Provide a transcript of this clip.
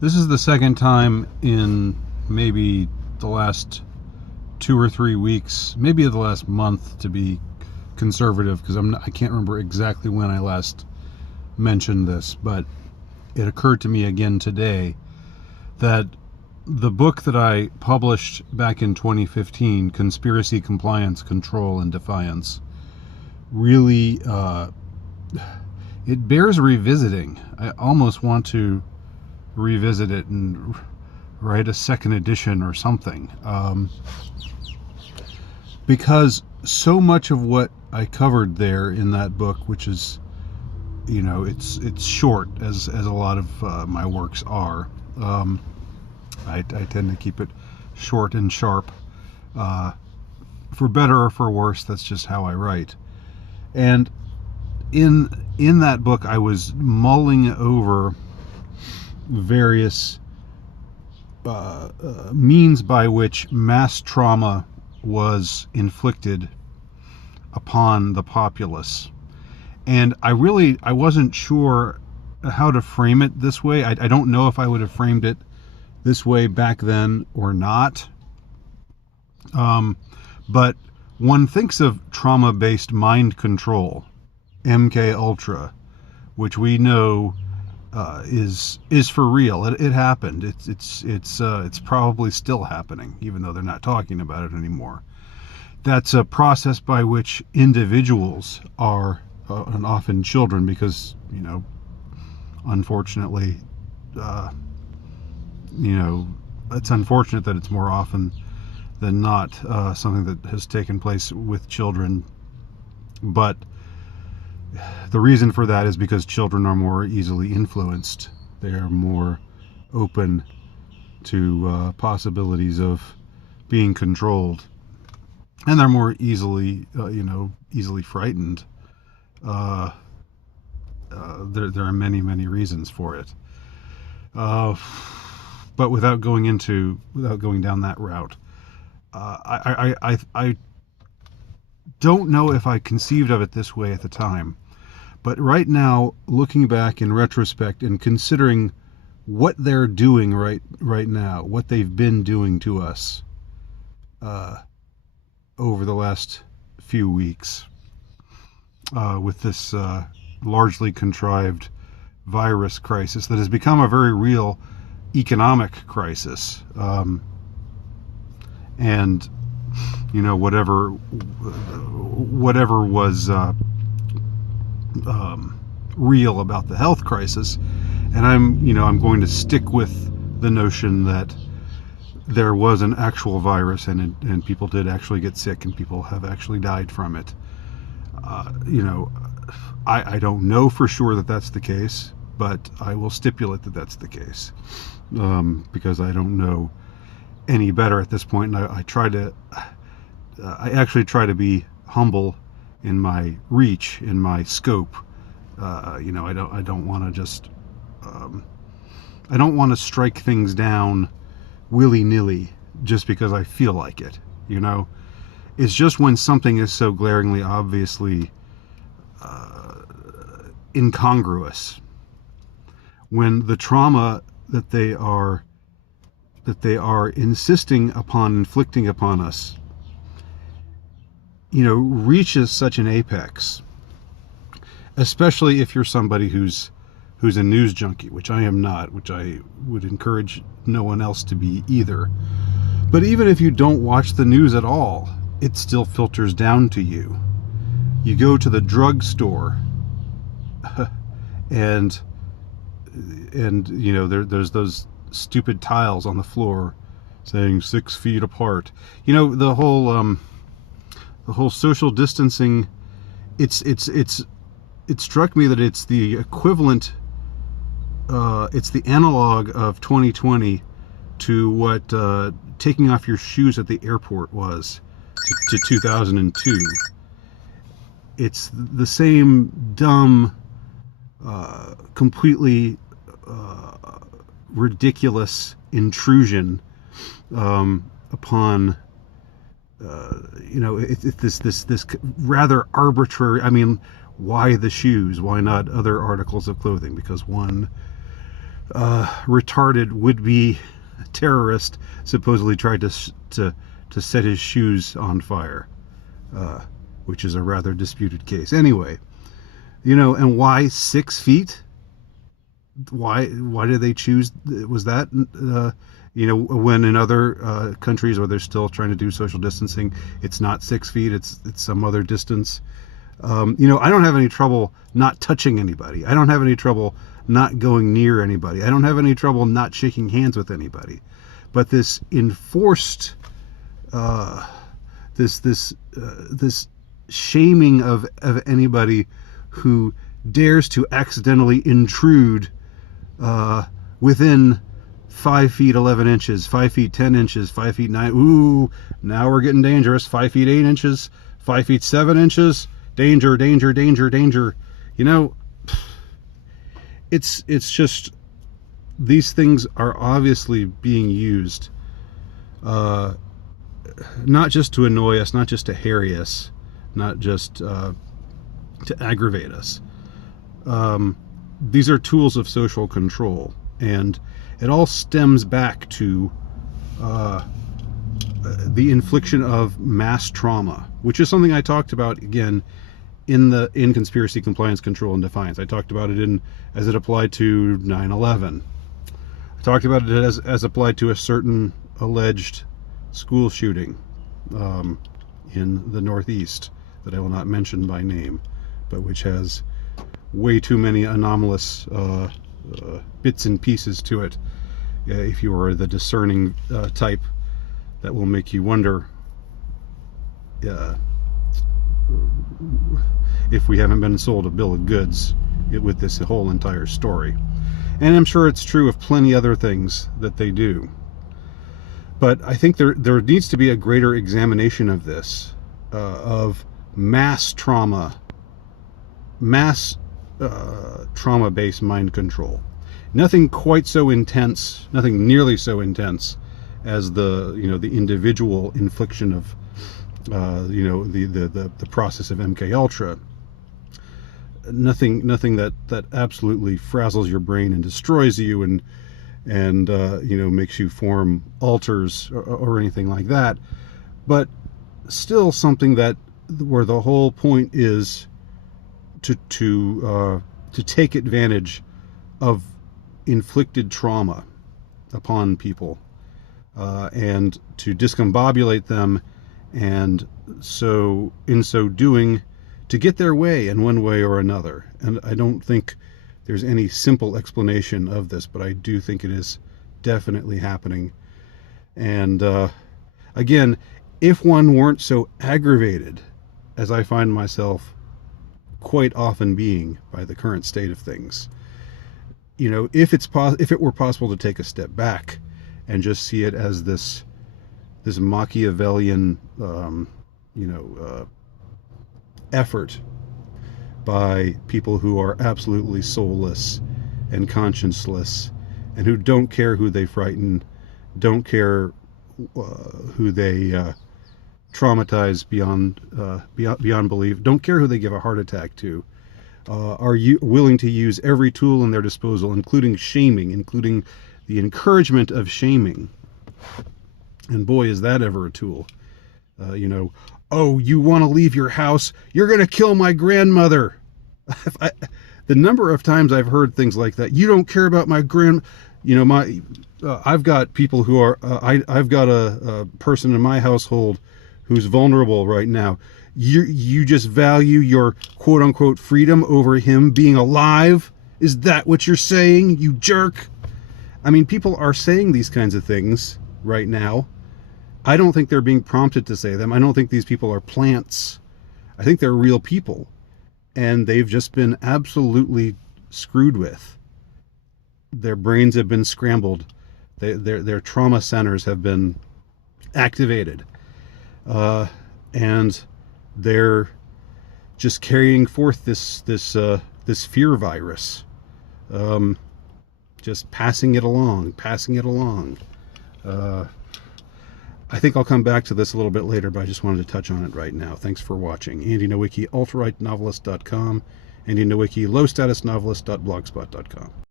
This is the second time in maybe the last 2 or 3 weeks, maybe the last month to be conservative, because I can't remember exactly when I last mentioned this, but it occurred to me again today that the book that I published back in 2015, Conspiracy, Compliance, Control, and Defiance, really it bears revisiting. I almost want to revisit it and write a second edition or something, because so much of what I covered there in that book, which is, it's short, as a lot of my works are. I tend to keep it short and sharp, for better or for worse. That's just how I write. And in that book, I was mulling over various means by which mass trauma was inflicted upon the populace. And I wasn't sure how to frame it this way. I don't know if I would have framed it this way back then or not. But one thinks of trauma-based mind control, MK Ultra, which we know is for real. It happened. It's probably still happening, even though they're not talking about it anymore. That's a process by which individuals are, and often children, because unfortunately, it's unfortunate that it's more often than not something that has taken place with children. But the reason for that is because children are more easily influenced. They are more open to possibilities of being controlled, and they're more easily frightened. There are many reasons for it. But without going down that route, I don't know if I conceived of it this way at the time. But right now, looking back in retrospect and considering what they're doing right now, what they've been doing to us over the last few weeks, with this largely contrived virus crisis that has become a very real economic crisis, and whatever was real about the health crisis. And I'm going to stick with the notion that there was an actual virus, and people did actually get sick, and people have actually died from it. I don't know for sure that that's the case, but I will stipulate that that's the case, because I don't know any better at this point. And I actually try to be humble in my reach, in my scope. I don't want to just I don't want to strike things down willy-nilly just because I feel like it. It's just when something is so glaringly, obviously incongruous, when the trauma that they are insisting upon inflicting upon us reaches such an apex, especially if you're somebody who's a news junkie, which I am not, which I would encourage no one else to be either. But even if you don't watch the news at all, it still filters down to you. You go to the drugstore, and there's those stupid tiles on the floor saying 6 feet apart. The whole social distancing. It struck me that it's the equivalent. It's the analog of 2020 to what taking off your shoes at the airport was to 2002. It's the same dumb, completely ridiculous intrusion upon it's this rather arbitrary. I mean, why the shoes? Why not other articles of clothing? Because one retarded would-be terrorist supposedly tried to set his shoes on fire, which is a rather disputed case. Anyway, and why 6 feet? Why did they choose? Was that when in other countries where they're still trying to do social distancing, it's not 6 feet, it's some other distance. I don't have any trouble not touching anybody. I don't have any trouble not going near anybody. I don't have any trouble not shaking hands with anybody. But this enforced, this shaming of anybody who dares to accidentally intrude within 5 feet 11 inches, 5 feet 10 inches, 5 feet 9. Ooh, now we're getting dangerous. 5 feet 8 inches, 5 feet 7 inches. Danger, danger, danger, danger. It's just, these things are obviously being used not just to annoy us, not just to harry us, not just to aggravate us. These are tools of social control, and it all stems back to the infliction of mass trauma, which is something I talked about again in Conspiracy, Compliance, Control, and Defiance. I talked about it as it applied to 9/11. I talked about it as applied to a certain alleged school shooting in the Northeast that I will not mention by name, but which has way too many anomalous bits and pieces to it. If you are the discerning type, that will make you wonder if we haven't been sold a bill of goods with this whole entire story. And I'm sure it's true of plenty other things that they do. But I think there needs to be a greater examination of this, of mass trauma, trauma-based mind control. Nothing quite so intense, nothing nearly so intense as the individual infliction of the process of MK Ultra. Nothing that absolutely frazzles your brain and destroys you and makes you form alters or anything like that, but still something where the whole point is to take advantage of inflicted trauma upon people and to discombobulate them, and so in so doing to get their way in one way or another. And I don't think there's any simple explanation of this, but I do think it is definitely happening. And again, if one weren't so aggravated as I find myself quite often being by the current state of things, if it were possible to take a step back and just see it as this Machiavellian effort by people who are absolutely soulless and conscienceless, and who don't care who they frighten, don't care who they traumatize beyond belief, don't care who they give a heart attack to, are willing to use every tool in their disposal, including shaming, including the encouragement of shaming. And boy, is that ever a tool. Oh, you want to leave your house? You're going to kill my grandmother. The number of times I've heard things like that. You don't care about my I've got people who are, I've got a person in my household who's vulnerable right now. You just value your quote unquote freedom over him being alive? Is that what you're saying, you jerk? I mean, people are saying these kinds of things right now. I don't think they're being prompted to say them. I don't think these people are plants. I think they're real people. And they've just been absolutely screwed with. Their brains have been scrambled. Their trauma centers have been activated. And they're just carrying forth this fear virus. Just passing it along. I think I'll come back to this a little bit later, but I just wanted to touch on it right now. Thanks for watching. Andy Nowicki, ultrarightnovelist.com. Andy Nowicki, lowstatusnovelist.blogspot.com.